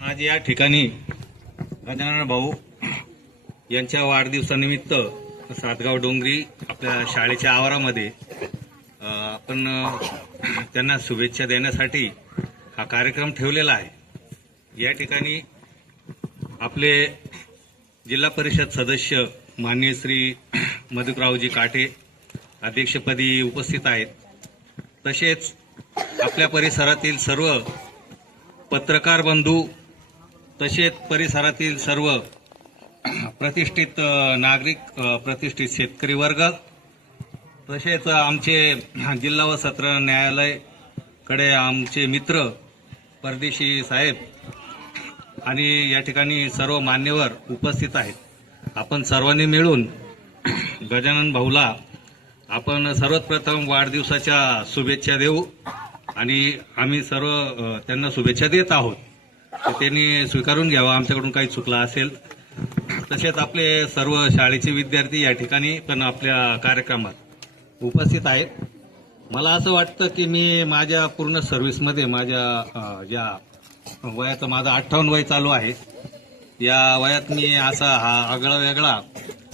आज या ठिकाणी गजानन भाऊ यांच्या वाढदिवसानिमित्त सातगाव डोंगरी आपल्या शाळेच्या आवारामध्ये आपण त्यांना शुभेच्छा देण्यासाठी हा कार्यक्रम ठेवलेला आहे. या ठिकाणी आपले जिल्हा परिषद सदस्य माननीय श्री मधुकरावजी काटे अध्यक्षपदी उपस्थित आहेत. तसेच आपल्या परिसरातील सर्व पत्रकार बंधू तसेच परिसरातील सर्व प्रतिष्ठित नागरिक प्रतिष्ठित शेतकरी वर्ग तसेच आमचे जिल्हा व सत्र न्यायालयकडे आमचे मित्र परदेशी साहेब आणि या ठिकाणी सर्व मान्यवर उपस्थित आहेत. आपण सर्वांनी मिळून गजानन भाऊला आपण सर्वप्रथम वाढदिवसाच्या शुभेच्छा देऊ आणि आम्ही सर्व त्यांना शुभेच्छा देत आहोत. तर त्यांनी स्वीकारून घ्यावं. आमच्याकडून काही चुकलं असेल. तसेच आपले सर्व शाळेचे विद्यार्थी या ठिकाणी पण आपल्या कार्यक्रमात उपस्थित आहेत. मला असं वाटतं की मी माझ्या पूर्ण सर्व्हिसमध्ये माझ्या ज्या वयाचं माझं अठ्ठावन्न वय चालू आहे या वयात मी असा हा आगळा वेगळा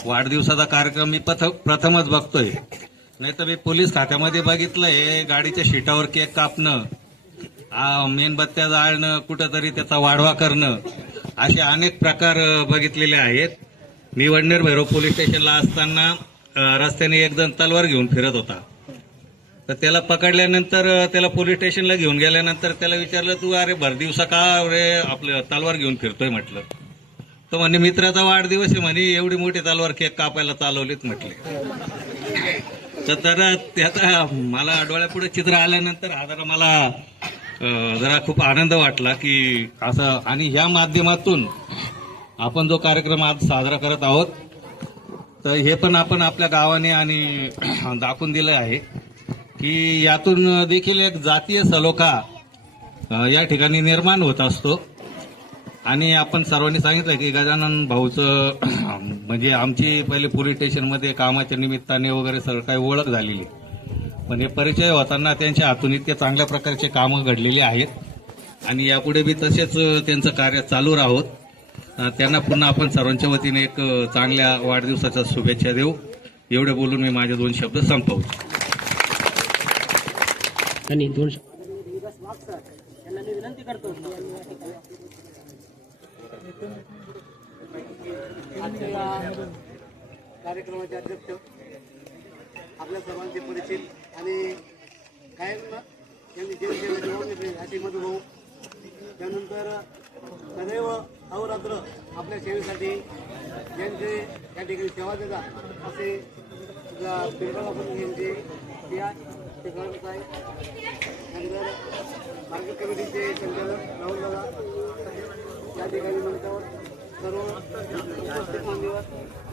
वाढदिवसाचा कार्यक्रम मी पथ प्रथमच बघतोय. नाही तर मी पोलीस खात्यामध्ये बघितलंय गाडीच्या शीटावर केक कापणं मेणबत्त्या जाळणं कुठंतरी त्याचा वाढवा करणं असे अनेक प्रकार बघितलेले आहेत. मी वडनेर भैरव पोलीस स्टेशनला असताना रस्त्याने एक जण तलवार घेऊन फिरत होता. तर त्याला पकडल्यानंतर त्याला पोलीस स्टेशनला घेऊन गेल्यानंतर त्याला विचारलं तू अरे भर दिवसा का रे आपलं तलवार घेऊन फिरतोय? म्हटलं. तो म्हणे मित्राचा वाढदिवस आहे म्हणे एवढी मोठी तलवार केक कापायला चालवलीत म्हटले. तर त्याचा मला डोळ्यापुढे चित्र आल्यानंतर हा जरा मला जरा खूप आनंद वाटला की असं आणि ह्या माध्यमातून आपण जो कार्यक्रम आज साजरा करत आहोत तर हे पण आपण आपल्या गावाने आणि दाखवून दिलं आहे की यातून देखील एक जातीय सलोखा या ठिकाणी निर्माण होत असतो. आणि आपण सर्वांनी सांगितलं की गजानन भाऊचं म्हणजे आमची पहिले पोलीस स्टेशनमध्ये कामाच्या निमित्ताने वगैरे सगळं काही ओळख झालेली. पण हे परिचय होताना त्यांच्या हातून इतके चांगल्या प्रकारचे कामं घडलेली आहेत. आणि यापुढे बी तसेच त्यांचं कार्य चालू राहोत. त्यांना पुन्हा आपण सर्वांच्या वतीने एक चांगल्या वाढदिवसाच्या शुभेच्छा देऊ. एवढे बोलून मी माझे दोन शब्द संपवतो. आणि दोन कार्यक्रमाचे अध्यक्ष आपल्या सर्वांचे परिचित आणि कायम यांनी जनसेवा निवडून असे मधुभाऊ त्यानंतर सदैव अहोरात्र आपल्या सेवेसाठी ज्यांचे या ठिकाणी सेवा देतात असे बिरबाबाबू यांचे ते ते करत आहे त्यानंतर मार्केट कमिटीचे संचालक राहुल दादा या ठिकाणी मंचावर सर्व उपस्थित मान्यवर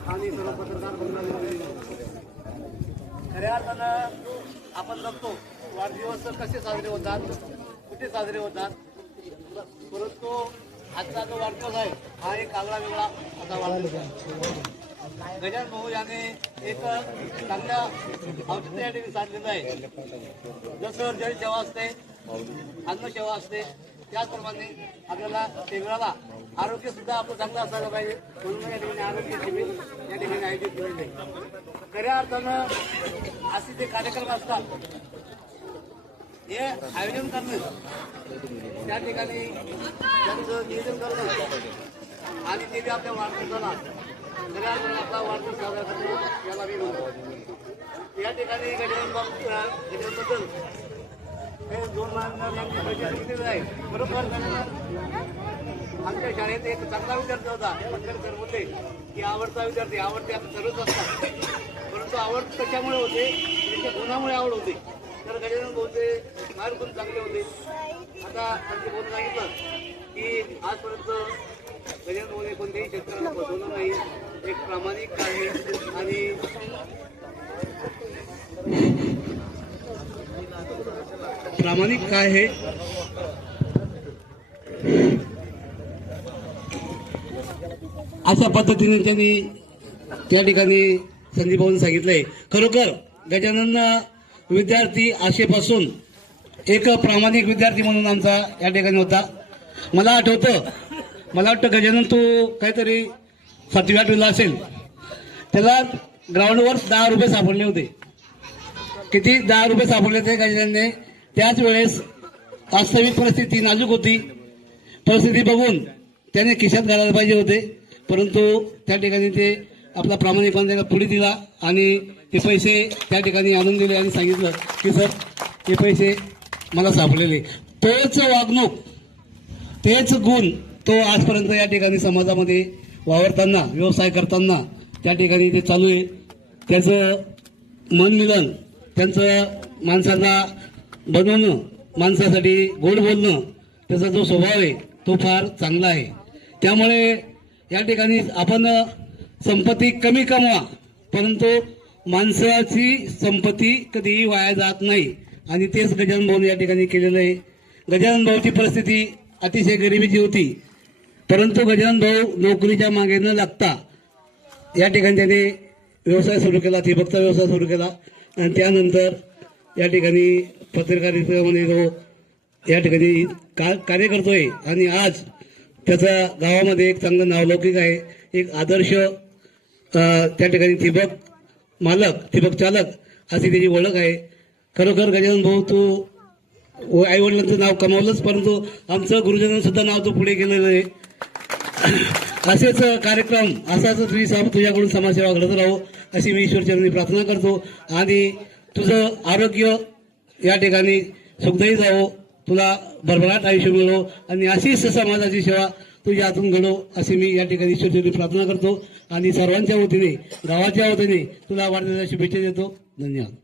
आणि सर्व पत्रकार बंधूंना खऱ्या अर्थानं आपण बघतो वाढदिवस कसे साजरे होतात? कुठे साजरे होतात? परंतु आजचा जो वाढदिवस आहे हा एक आगळा वेगळा असा वाढदिवस आहे. गजान भाऊ याने एक चांगल्या औचित्य या ठिकाणी साधलेलं आहे. जसं जल सेवा असते अन्न सेवा असते त्याचप्रमाणे आपल्याला केंद्राला आरोग्य सुद्धा आपलं चांगलं असायला पाहिजे. म्हणून या ठिकाणी आरोग्य शिबिर या ठिकाणी आयोजित केलेलं आहे. खऱ्या अर्थानं असे जे कार्यक्रम असतात हे आयोजन करणं त्या ठिकाणी त्यांचं नियोजन करणं आणि ते बी आपल्या वाढदिवसाला खऱ्या अर्थानं आपला वाढदिवस साजरा करणं याला मी म्हणतो. या ठिकाणी गजानन गजाननबद्दल हे दोन माणसं यांनी आहे. बरोबर आमच्या शाळेत एक चांगला विद्यार्थी होता पंकज सर आवडता विद्यार्थी आवडते आता सर्वच असतात. परंतु आवड कशामुळे होते? त्यांच्या गुणामुळे आवड होते. तर गजानन बोलते फार गुण चांगले होते. आता त्यांचे बोलून सांगितलं की आजपर्यंत गजानन बोलणे कोणत्याही शेतकऱ्याला फसवलं नाही. एक प्रामाणिक आहे आणि प्रामाणिक काय आहे अशा पद्धतीने त्यांनी त्या ठिकाणी संदीप भाऊन सांगितलंय. खरोखर गजानन विद्यार्थी आशेपासून एक प्रामाणिक विद्यार्थी म्हणून आमचा या ठिकाणी होता. मला आठवतं मला वाटतं गजानन तू काहीतरी सातवी आठवीला असेल. त्याला ग्राउंडवर दहा रुपये सापडले होते. किती? दहा रुपये सापडले होते गजाननने. त्याच वेळेस वास्तविक परिस्थिती नाजूक होती. परिस्थिती बघून त्याने खिशात घालायला पाहिजे होते. परंतु त्या ठिकाणी ते आपला प्रामाणिकपणे त्याला पुढे दिला आणि ते पैसे त्या ठिकाणी आणून दिले आणि सांगितलं की सर हे पैसे मला सापडलेले. तोच वागणूक तेच गुण तो आजपर्यंत या ठिकाणी समाजामध्ये वावरताना व्यवसाय करताना त्या ठिकाणी ते चालू आहे. त्याचं मनमिलन त्यांचं माणसाला बनवणं माणसासाठी गोड बोलणं त्याचा जो स्वभाव आहे तो फार चांगला आहे. त्यामुळे या ठिकाणी आपण संपत्ती कमी कमवा परंतु माणसाची संपत्ती कधीही वाया जात नाही. आणि तेच गजानन भाऊने या ठिकाणी केलेलं आहे. गजानन भाऊची परिस्थिती अतिशय गरिबीची होती. परंतु गजानन भाऊ नोकरीच्या मागे न लागता या ठिकाणी त्याने व्यवसाय सुरू केला ठिबकचा व्यवसाय सुरू केला. आणि त्यानंतर या ठिकाणी पत्रकारितेमध्ये तो या ठिकाणी का कार्य करतोय. आणि आज त्याचा गावामध्ये एक चांगलं नावलौकिक आहे. एक आदर्श त्या ठिकाणी ठिबक मालक ठिबक चालक अशी त्याची ओळख आहे. खरोखर गजानन भाऊ तू आई वडिलांचं नाव कमावलंच परंतु आमचं गुरुजनांचं सुद्धा नाव तू पुढे गेलेलं आहे. असेच कार्यक्रम असाच तुझी सम- तुझ्याकडून समाजसेवा घडत राहू अशी मी ईश्वरचरणी प्रार्थना करतो. आणि तुझं आरोग्य या ठिकाणी सुखदायी जावो तुला भरभराट आयुष्य मिळो आणि अशीच समाजाची सेवा तुझ्या हातून घडो अशी मी या ठिकाणी ईश्वरचरणी प्रार्थना करतो. आणि सर्वांच्या वतीने गावाच्या वतीने तुला वाढदिवसाच्या शुभेच्छा देतो. धन्यवाद.